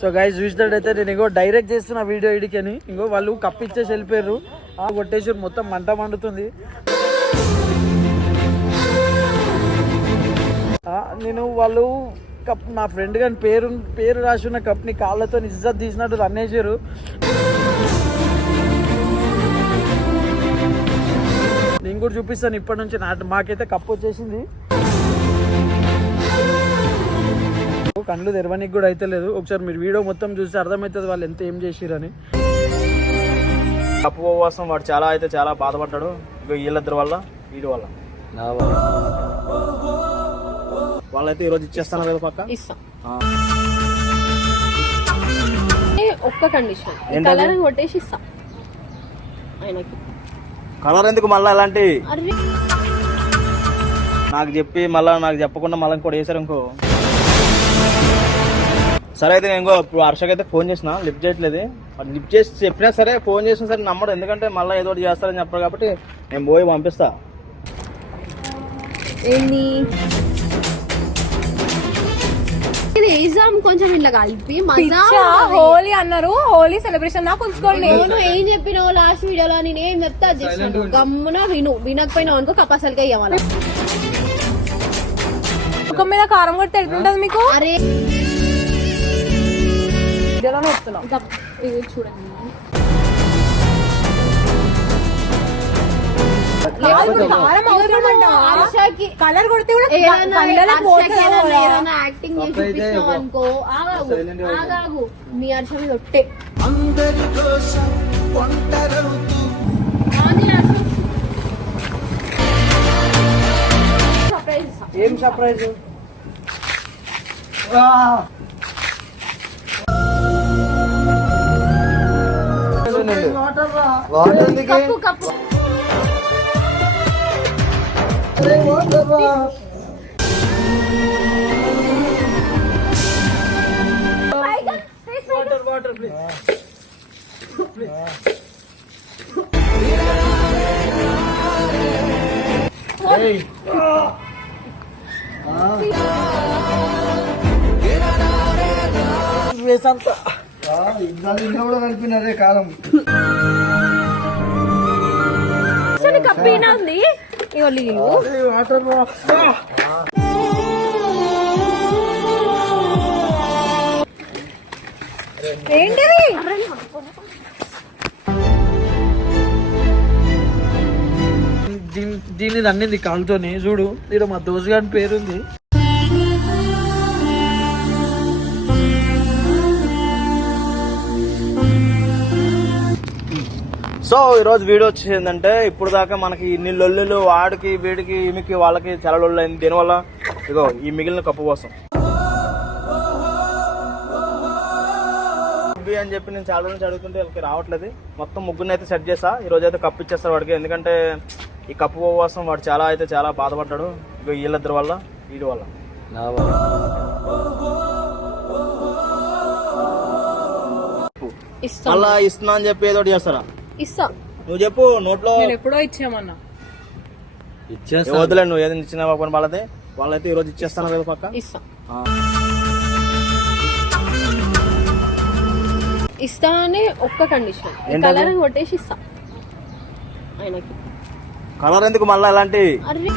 So guys చూసినట్టయితే నేను ఇంకో డైరెక్ట్ చేస్తున్న వీడియో ఇడికని ఇంకో వాళ్ళు కప్పిచ్చేసి వెళ్ళిపోయారు ఆ కొట్టేసి మొత్తం మంట మండుతుంది. నేను వాళ్ళు కప్ నా ఫ్రెండ్ కానీ పేరు పేరు రాసి ఉన్న కప్ని కాళ్ళతో ఇజ్జత్ తీసినట్టు రన్నేసారు నేను కూడా చూపిస్తాను ఇప్పటి నుంచి నా మాకైతే కప్పు వచ్చేసింది. కళ్ళు తెరవనికి కూడా అయితే లేదు. ఒకసారి మీరు వీడియో మొత్తం చూస్తే అర్థమవుతుంది వాళ్ళు ఎంత ఏం చేసిరని. కప్పు ఉపవాసం వాడు చాలా అయితే చాలా బాధపడ్డాడు. ఇక వీళ్ళిద్దరి వల్ల వీడి వల్ల. వాళ్ళైతే ఈరోజు ఇచ్చేస్తాను కదా పక్క? ఒక్క కండిషన్? కలర్ కొట్టేసి ఇస్తాం. ఆయనకి. కలర్ ఎందుకు మళ్ళీ అలాంటి? నాకు చెప్పి మళ్ళీ నాకు చెప్పకుండా మళ్ళీ ఇంకోటి వేసారు ఇంకో. సరే అయితే నేను ఇప్పుడు హర్షకి అయితే ఫోన్ చేసిన లిఫ్ట్ చేయట్లేదు. లిఫ్ట్ చేసి చెప్పినా సరే ఫోన్ చేసినా సరే నమ్మడు. ఎందుకంటే మళ్ళీ ఏదో ఒకటి చేస్తారని చెప్పారు కాబట్టి నేను పోయి పంపిస్తా. ఏంది? ఇది వేసాం కొంచెం ఇట్లా కలిపి మజా పిచ్చా, హోలీ అన్నారు. హోలీ సెలబ్రేషన్ దాకా ఉంచుకోండి. నేను ఏం చెప్పినావు లాస్ట్ వీడియోలో నేను ఏం చెప్తా అది చేస్తాను. గమ్మున విను. వినకపోయినావు అనుకో కపాసలకే ఇవ్వాలి ముఖం మీద కారం కొడితే ఎట్లుంటది మీకు? అరే. ఇది చూడండి. కలర్ కొడితే కూడా యాక్టింగ్ అనుకో. ఆగాగు మీ హర్ష మీద ఒట్టే. ఏం సర్ప్రైజ్ కప్పు కప్పు వాటర్ వాటర్ ప్లీజ్ కప్పినా ఉంది? ఇగో నీళ్ళు వాటర్ ఏంటిది? దీని దీని అన్నింది కాలుతోని చూడు. ఇక్కడ మా దోస్త్ గారి పేరుంది. సో ఈరోజు వీడియో వచ్చేసి ఏంటంటే ఇప్పుడు దాకా మనకి ఇన్ని లొల్లులు వాడికి వీడికి ఈమెకి వాళ్ళకి చాలా లొల్లు అయింది. దీనివల్ల ఇగో ఈ మిగిలిన కప్పు కోసం. అని చెప్పి నేను చాలా నుంచి అడుగుతుంటే వాళ్ళకి రావట్లేదు. మొత్తం ముగ్గురిని అయితే సెట్ చేసా. ఈ రోజు అయితే కప్పు ఇచ్చేస్తారు వాడికి. ఎందుకంటే ఈ కప్పు ఉపవాసం వాడు చాలా అయితే చాలా బాధపడ్డాడు. ఇగో వీళ్ళిద్దరి వల్ల వీడి వల్ల. మళ్ళా ఇస్తున్నా అని చెప్పి ఏదో చేస్తారా? ఇస్తా. నువ్వు చెప్పు నోట్లో నేను ఎప్పుడో ఇచ్చామన్నా ఏ వదిలే నువ్వు ఏదైనా ఇచ్చినా పని వాళ్ళదే. వాళ్ళైతే ఈ రోజు ఇచ్చేస్తాను కదా పక్క? ఇస్తా. ఆ. ఇస్తా అనే ఒక్క కండిషన్ ఏంటది? కలర్ కొట్టేసి ఇస్తా. ఆయనకి. కలర్ ఎందుకు మళ్ళీ అలాంటి? అరే.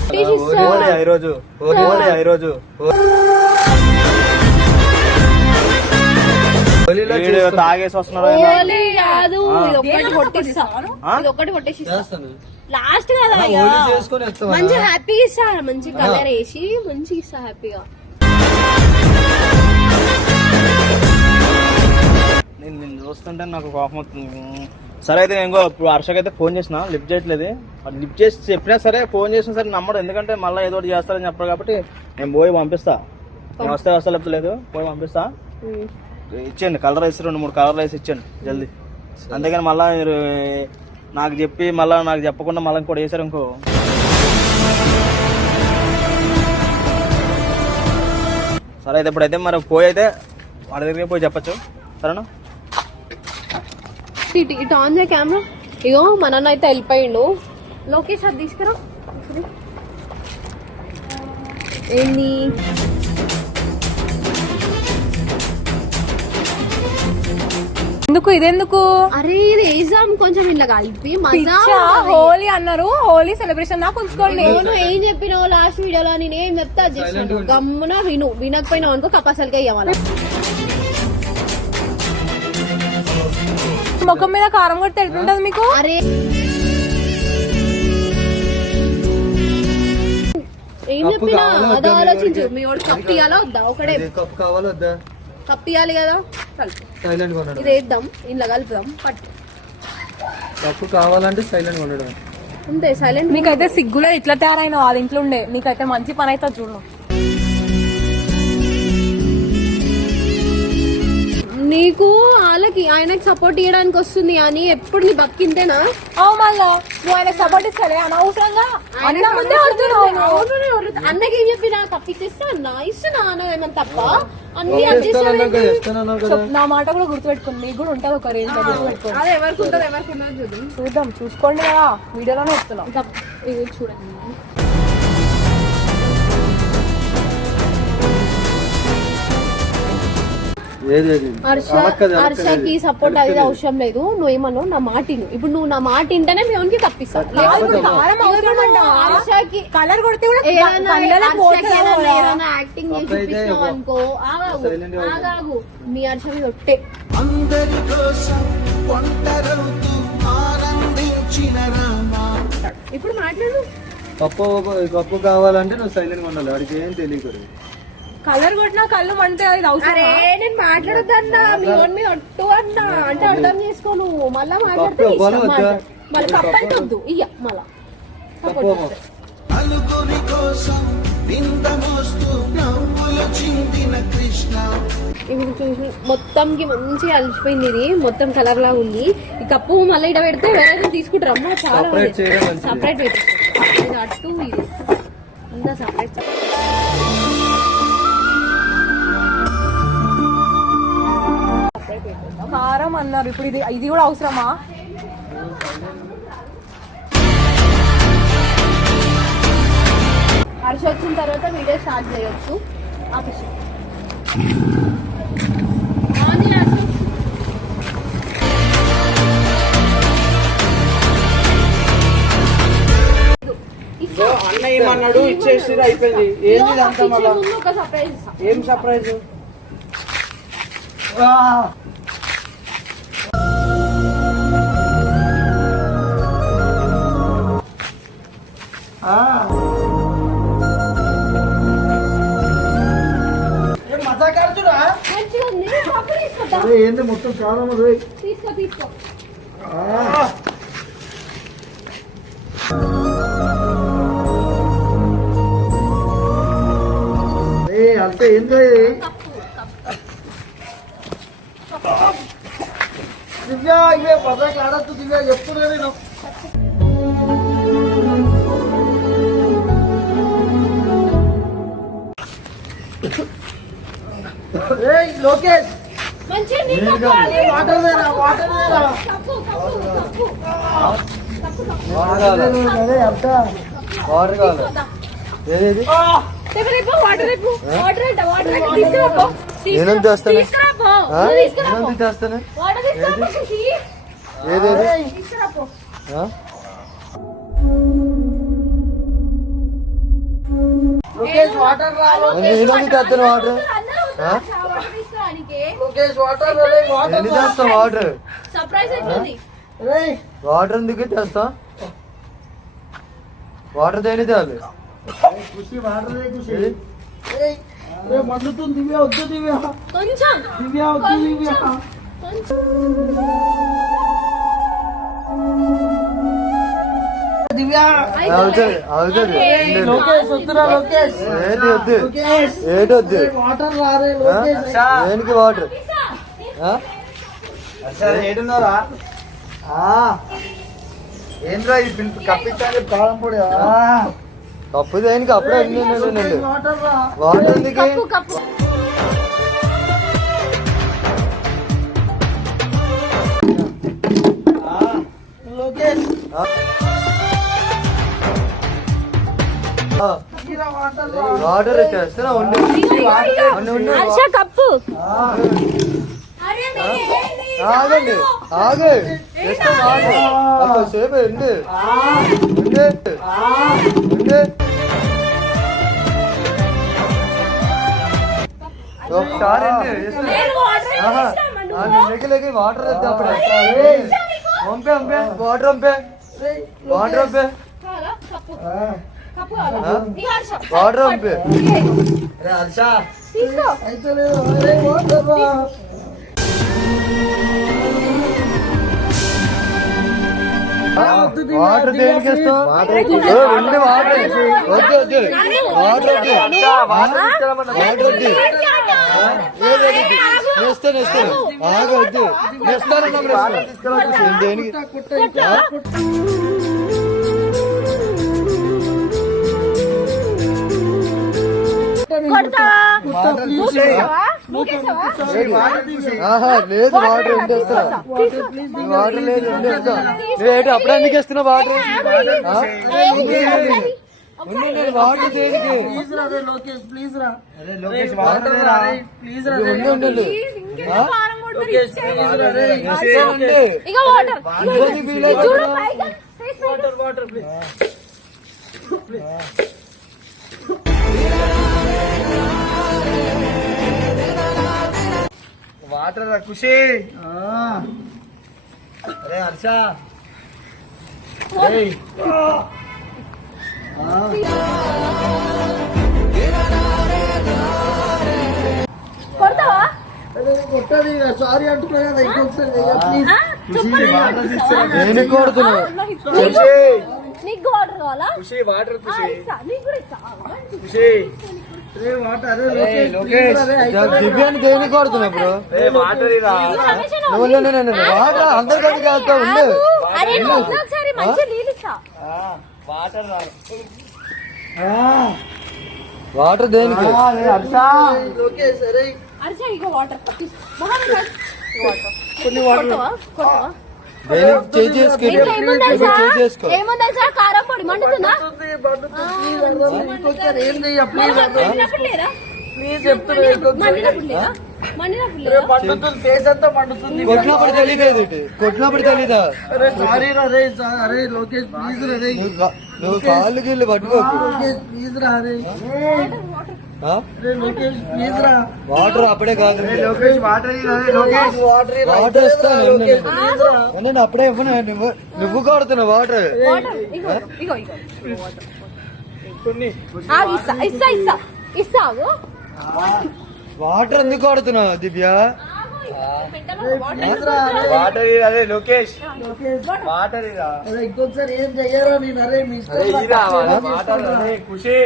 కొట్టేసి ఇస్తా. ఓలే ఈరోజు. ఓలే ఈరోజు. కొట్టేసి ఇస్తా లాస్ట్ కదా. మంచి హ్యాపీగా ఇస్తా మంచి కలర్ వేసి మంచి ఇస్తా హ్యాపీగా. నేను నేను చూస్తుంటే నాకు కోపం వస్తుంది. సరే అయితే నేను ఇప్పుడు హర్షకి అయితే ఫోన్ చేసిన లిఫ్ట్ చేయట్లేదు. వాడు లిఫ్ట్ చేసి చెప్పినా సరే ఫోన్ చేసినా సరే నమ్మడు. ఎందుకంటే మళ్ళీ ఏదో ఒకటి చేస్తారని చెప్పారు కాబట్టి నేను పోయి పంపిస్తా. నేను వస్తే వస్తా లేకపోతే లేదు పోయి పంపిస్తా. ఇచ్చేయండి కలర్ వేసి రెండు మూడు కలర్ వేసి ఇచ్చేయండి జల్దీ. అంతేగాని మళ్ళీ మీరు నాకు చెప్పి మళ్ళీ నాకు చెప్పకుండా మళ్ళీ ఇంకోటి వేసారు ఇంకో సరే అయితే ఇప్పుడైతే మరి పోయి అయితే వాడి దగ్గరికి పోయి చెప్పచ్చు. సరేనా? ఇటు ఇటు ఆన్ చేయ కెమెరా. ఇగో మన అన్న అయితే వెళ్ళిపోయిండు. లోకేష్ అది తీసుకురా. ఏంది? ఎందుకు? ఇదెందుకు? అరే ఇది వేసాం కొంచెం ఇలా కలిపి మజా పిచ్చా హోలీ అన్నారు. హోలీ సెలబ్రేషన్ నాకు ఉంచుకోండి. నువ్వు ఏం చెప్పినావు లాస్ట్ వీడియోలో నేను ఏం చెప్తా అది. గమ్మున విను. వినకపోయినావు అనుకో కపాసలకే ఇవ్వాలి ముఖం మీద కారం కొడితే ఎట్లుంటది మీకు? అరే. ఏం చెప్పినా? అది ఆలోచించు. మీ వాడు కప్పియాలో వద్దా? ఒకడే కప్ కావాలా వద్దా? కప్పియాలి కదా. కలుపు సైలెంట్ ఇది వేద్దాం. ఇలా కలుపుదాం. పట్టు. కప్పు కావాలంటే సైలెంట్ ఉండడం అంతే సైలెంట్ నీకైతే సిగ్గులో ఇట్లా తయారైన అది ఇంట్లో ఉండే. నీకైతే మంచి పని అయితే చూడు. నీకు వాళ్ళకి ఆయనకి సపోర్ట్ చేయడానికి వస్తుంది అని ఎప్పుడు నీ బతికింతేనా అవు మళ్ళా. నువ్వు ఆయన సపోర్ట్ ఇస్తాడే అనవసరంగా అన్న ముందే నువ్వు. అన్నకి ఏం చెప్పినా? కప్పిచ్చేస్తా అన్న ఇస్తున్నా అన్న ఏమన్నా తప్ప? అన్ని కదా కదా. నా మాట కూడా గుర్తుపెట్టుకోండి నీకు కూడా ఉంటుంది ఒక రేంజ్ గుర్తుపెట్టుకోండి అదే ఎవరికి ఉంటుంది ఎవరికి ఉండదు చూద్దాం చూద్దాం చూసుకోండి కదా. వీడియోలోనే ఇది చూడండి. హర్షకి సపోర్ట్ అది అవసరం లేదు. నువ్వు ఏమన్నావు? నా. ఇప్పుడు నువ్వు నా మాట వింటేనే మీ వానికి కప్పిస్తా ఇప్పుడు కారం అవసరం అంటావా? హర్షకి కలర్ కొడితే కూడా యాక్టింగ్ చేసి అనుకో. ఆగాగు మీ హర్ష మీద ఒట్టే. అందరి కోసం ఒంటరవుతూ ఆనందించిన రామా. ఇప్పుడు మాట్లాడు. కప్పు కప్పు కావాలంటే నువ్వు సైలెంట్గా ఉండాలి. వాడికి ఏం తెలియకూడదు కలర్ కొట్టినా కళ్ళు మంటే అది అవసరం అరే నేను మాట్లాడొద్దన్నా. మీ వాడి మీద ఒట్టు అన్నా. అంటే అర్థం చేసుకో నువ్వు. మళ్ళా మాట్లాడితే కప్పు ఇష్టం ఇవ్వాలి వద్దా? మాట. మళ్ళీ కప్పు అంటే వద్దు. ఇయ్య మళ్ళా. కప్పు నలుగురి కోసం నింద మోస్తూ నవ్వులు చిందిన కృష్ణ. ఇప్పుడు చూసి మొత్తంకి మంచిగా అలసిపోయింది ఇది. మొత్తం కలర్ లాగా ఉంది. ఈ కప్పు మళ్ళీ ఇడ పెడితే వేరే తీసుకుంటారు. అమ్మ చాలా Separate చేయడం మంచిది. సపరేట్ పెట్టేస్తారు ఇది అట్టు ఇది. అంతా సపరేట్ కారం అన్నారు. ఇప్పుడు ఇది ఇది కూడా అవసరమా? హర్ష వచ్చిన తర్వాత వీడియో స్టార్ట్ చేయొచ్చు. అన్న ఏమన్నాడు ఇచ్చేసి అయిపోయింది. ఏంది ఏం సర్ప్రైజ్ పక్కన తీసుకొద్దా? ఏంది మొత్తం అది తీసుకో తీసుకో. ఏ అంతే ఏందో? దివ్య ఇవే పదకి ఆడద్దు దివ్య చెప్తున్నా నేను వాటర్ నేనేం చేస్తాను? చేస్తాను? ఏదేది? లోకేష్ వాటర్ రా. నేనేం చేస్తాను వాటర్. ఎన్ని చేస్తాం వాటర్ వాటర్ ఎందుకు చేస్తా? వాటర్ దేని తేవాలి దివ్య వద్దు దివ్య. కొంచెం. దివ్య వద్దు దివ్య. అవుతుంది ఏంటి? వద్దు? ఏంటి వద్దు? వాటర్ దేనికి కప్పించాలి కారం పొడి కప్పు దేనికి? అప్పుడే వాటర్ ఎందుకు? వాటర్ తెస్తున్నా ఉండు. హర్ష కప్పు. ఆగండి ఆగు. తెస్తాను ఆగు. అంతసేపు ఉండు. ఉండు. ఉండు. ఒకసారి ఉండు, తెస్తున్నా. ఆహా, ఆ నిన్నకి లేకి వాటర్ తెద్దాం అప్పుడు. పంపే పంపే వాటర్ పంపే వాటర్ పంపే ఆ? వాటర్ పంపే వాటర్ దేనికి ఇస్తాం ఓ, ఉండు వాటర్ వద్దు వద్దు వాటర్ వద్దు వాటర్ వద్దు నేస్తాను నేస్తాను ఆగ వద్దు నేస్తాను దేనికి లేదు వాటర్ వాటర్ లేదు నువ్వేంటి అప్పుడే ఎందుకు ఇస్తున్నావు వాటర్ వాటర్ దేనికి. ఇక ఇబ్బంది ఫీల్ అవుతున్నా? వాటర్ ఖుషి. అరే హర్ష. కొడతావా? కొట్టది సారీ అంటున్నా కదా ఇంకొకసారి ప్లీజ్ దేనికి కొడుతున్నావు నీకు వాటర్ కావాలా? ఖుషి వాటర్ ఆ, ఇస్తా. నీకు కూడా ఇస్తా. ఖుషి. దివ్యాన్ని కొడుతున్నావు బ్రో? వాటర్ నువ్వు. వాటర్ అందరికీ కాస్తా ఉండు దేనికి? ఇక వాటర్ కారం పొడి మండుతుందా? ప్లీజ్ చెప్తున్నా మండుతుంది ఫేస్ అంతా మండుతుంది కొట్టినప్పుడు తెలియదు కొట్టినప్పుడు తెలీదా? అరే సారీ రా అరే లోకేష్ ప్లీజ్ రా నువ్వు కాళ్ళు గీళ్ళు పట్టుకోకు. లోకేష్ ప్లీజ్ రా రా వాటర్ అప్పుడే కాదు. లోకేష్ వాటర్ ఇస్తాను అప్పుడే ఇవ్వను నువ్వు నువ్వు కొడుతున్నావు వాటర్ వాటర్ ఎందుకు కొడుతున్నావు దివ్య? వాటర్ అరే లోకేష్. వాటర్ ఇంకొకసారి ఏం చెయ్యరా నేను? అరే మీ ఖుషి.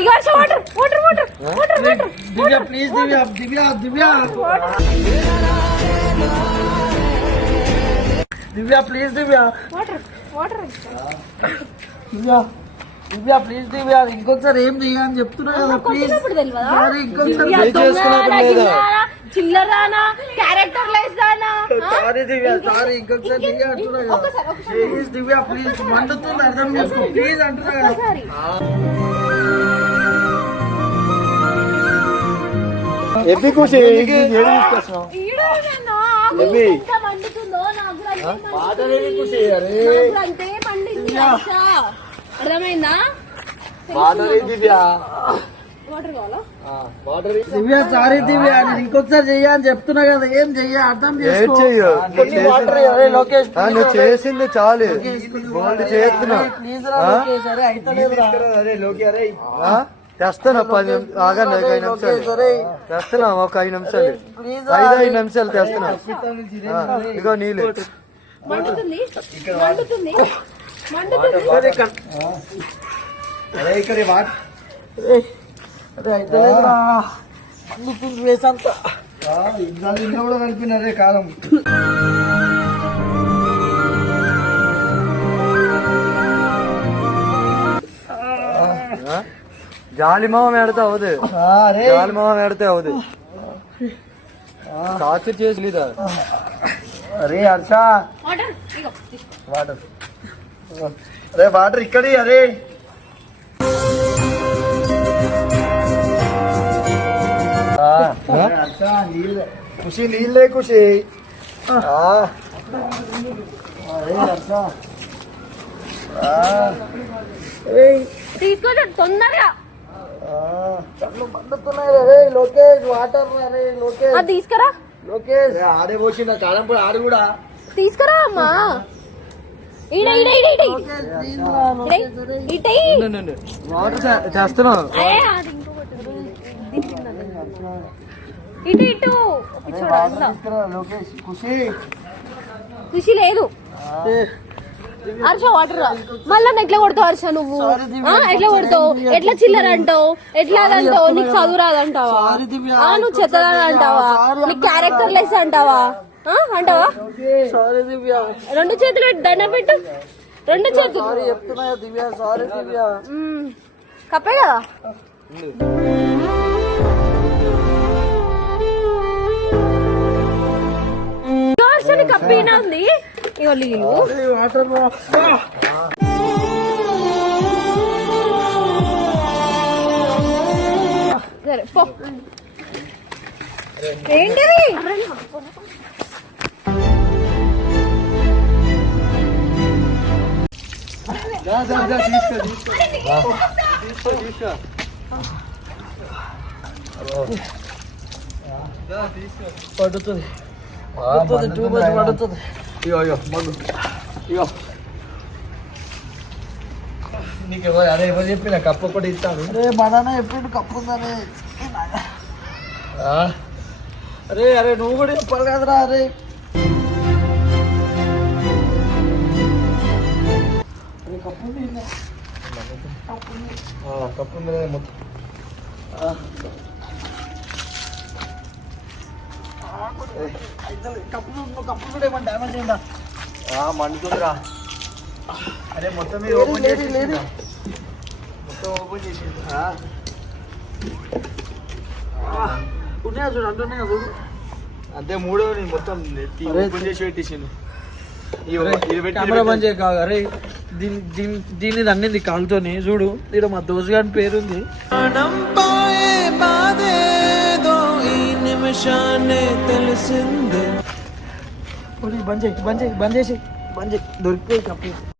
ఇగో Harsha water water water water water Divya please Divya Divya Divya Divya please Divya water water Divya please Divya ఇంకొకసారి ఏం చెయ్యని చెప్తున్నా కదా ప్లీజ్ సారీ ఇంకొకసారి చిల్లరానా? క్యారెక్టర్ లెస్ దానా? సారీ దివ్య సారీ ఇంకొకసారి దివ్య అంటున్నా కదా. ప్లీజ్ దివ్య ప్లీజ్ మండుతుంది అర్థం చేసుకో. ప్లీజ్ అంటున్నా కదా. అర్థమైందా? దివ్య? సారీ నేను ఇంకొకసారి చెయ్య అని చెప్తున్నా కదా ఏం చెయ్య? అర్థం ఏం చేసుకో. నువ్వు చేసింది చాలు. అరే ఆ? తెస్తాను పది నిమిషాలు. ఆగండి ఒక ఐదు నిమిషాలు. తెస్తున్నా ఒక ఐదు నిమిషాలు. ఐదు ఐదు నిమిషాలు తెస్తున్నా ఇగో నీళ్ళు. అరే ఇక్కడ కూడా కలిపినారే కాలం. ఆ? జాలి మొహం ఎడితే అవదు. జాలి మొహం ఎడితే అవదు. చేసి లేదా. అరే హర్ష. వాటర్ ఇగో తీసుకో. వాటర్. అరే వాటర్ ఇక్కడి అరే ఖుషి నీళ్ళే ఖుషి ఆ. అరే హర్ష. ఆ. ఏయ్, తీసుకొని తొందరగా. ఆ. కళ్ళు మండుతున్నాయి రే లోకేష్ వాటర్ రే లోకేష్ అది తీసుకురా. లోకేష్ ఆడే పోసిన కాలం పోయి ఆడు కూడా తీసుకురా అమ్మా। ఇటై ఇటు. ఖుషి. లేదు. హర్ష వాటర్. మళ్ళా ఎట్లా కొడతావు హర్ష నువ్వు? ఎట్లా కొడతావు? ఎట్లా చిల్లర అంటావు? ఎట్లా అదంటావు? నీకు చదువు రాదంటావా? ఆ, నువ్వు చెత్తదాని అంటావా? నీకు క్యారెక్టర్ లెస్ అంటావా? అంటావా? సారీ దివ్య. రెండు చేతులు దండం పెట్టు. రెండు చేతులు. సారీ చెప్తున్నా దివ్య సారీ దివ్య. కప్పే కదా? దోశని కప్పినా ఉంది ఇగో నీళ్ళు వాటర్ సరే పో. ఏంటిది? పడుతుంది. పడుతుంది టూ మచ్ పడుతుంది. ఇగో ఇగో మగ్గు ఇగో నీకు ఎవరు అదే ఎవరు చెప్పిన? కప్పు ఒకటి ఇస్తాను. అరే మననే ఎప్పుడు కప్పు ఉందని. అరే అరే నువ్వు కూడా చెప్పాలి కదరా అరే. కప్పు మొత్తం. ఆ. మండుతుందిరా. అరే మొత్తం మీరు ఓపెన్ చేసి మొత్తం ఓపెన్ చేసి ఉన్నాయా చూడు అంటున్నాయా చూడు? అంతే మూడో మొత్తం ఓపెన్ చేసి పెట్టేసిండు. కెమెరా బంద్ చేయ కాదు. అరే దీని దీని దీని అన్నింది కాలుతోని. చూడు ఇక్కడ మా దోస్తు గారి పేరుంది. తెలిసిందే. బంద్ చేయి బంద్ చేయి బంద్ చేసి బంద్ చేయి దొరికిపోయి కప్పు